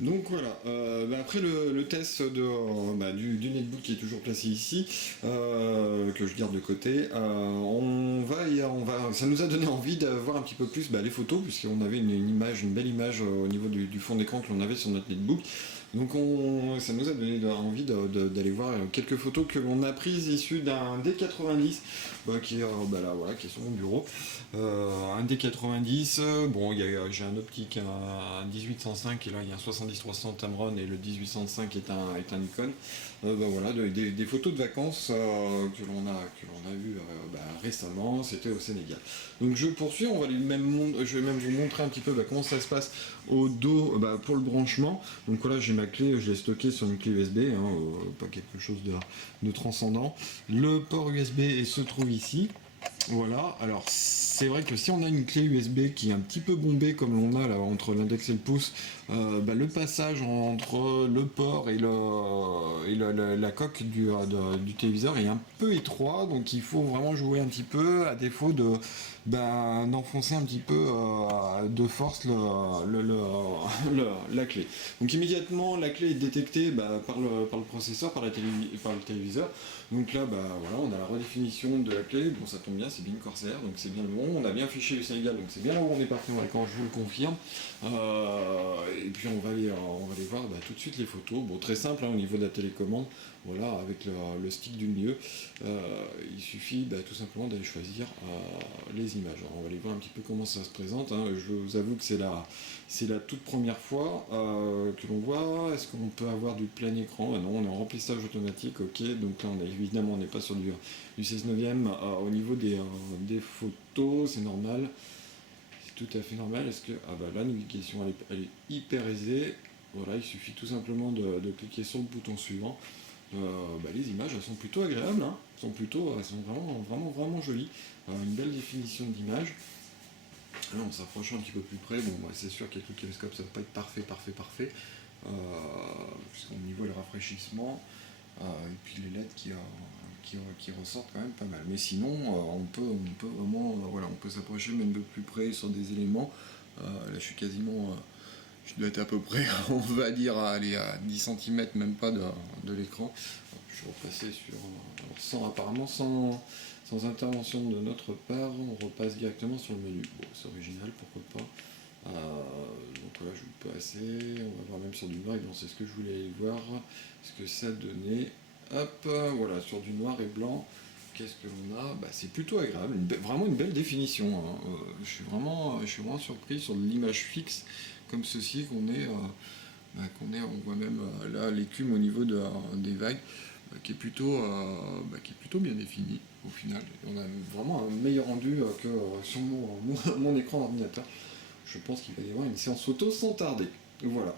Donc voilà, après le test du netbook qui est toujours placé ici, que je garde de côté, ça nous a donné envie d'avoir un petit peu plus les photos, puisqu'on avait une belle image au niveau du fond d'écran que l'on avait sur notre netbook. Donc ça nous a donné envie d'aller voir quelques photos que l'on a prises issues d'un D90 qui est là, voilà, qui est sur mon bureau. Un D90, j'ai un optique, un 1805 et là il y a un 70-300 Tamron et le 1805 est un Nikon. Voilà, des photos de vacances que l'on a eues récemment, c'était au Sénégal. Donc je poursuis, je vais même vous montrer un petit peu comment ça se passe au dos pour le branchement. Donc voilà, j'ai ma clé, je l'ai stockée sur une clé USB, pas quelque chose de transcendant. Le port USB se trouve ici. Voilà, alors c'est vrai que si on a une clé USB qui est un petit peu bombée comme l'on a là entre l'index et le pouce, le passage entre le port et la coque du téléviseur est un peu étroit, donc il faut vraiment jouer un petit peu à défaut d'enfoncer un petit peu de force la clé. Donc immédiatement la clé est détectée par le processeur, par le téléviseur. Donc là voilà, on a la redéfinition de la clé, bon ça tombe bien, c'est bien Corsair, donc c'est bien le bon, on a bien affiché le Sénégal, donc c'est bien là où on est parti quand je vous le confirme. Et puis on va aller voir tout de suite les photos, bon très simple au niveau de la télécommande, voilà, avec le stick du milieu, il suffit tout simplement d'aller choisir les images. Alors, on va aller voir un petit peu comment ça se présente, je vous avoue que c'est la toute première fois que l'on voit. Est-ce qu'on peut avoir du plein écran? Non, on est en remplissage automatique, ok, donc là évidemment on n'est pas sur du 16/9. Au niveau des photos, c'est normal, c'est tout à fait normal. Est-ce que la navigation elle est hyper aisée, voilà, il suffit tout simplement de cliquer sur le bouton suivant. Les images elles sont plutôt agréables, elles sont vraiment vraiment vraiment jolies, une belle définition d'image. Là, on s'approche un petit peu plus près, c'est sûr qu'avec le caméscope ça ne va pas être parfait, puisqu'on y voit le rafraîchissement, et puis les LED qui ressortent quand même pas mal. Mais sinon, on peut vraiment, on peut s'approcher même de plus près sur des éléments. Là, je dois être à peu près, on va dire, à 10 cm, même pas de l'écran. Je suis repassé sans intervention de notre part, on repasse directement sur le menu. Bon, c'est original, pourquoi pas. Donc là, je vais passer, on va voir même sur du noir et blanc, c'est ce que je voulais aller voir, ce que ça donnait. Hop, voilà, sur du noir et blanc, qu'est-ce que l'on a? C'est plutôt agréable, vraiment une belle définition. Je suis vraiment surpris sur de l'image fixe comme ceci on voit même là l'écume au niveau des vagues qui est plutôt bien défini au final. On a vraiment un meilleur rendu que sur mon écran ordinateur. Je pense qu'il va y avoir une séance photo sans tarder. Voilà.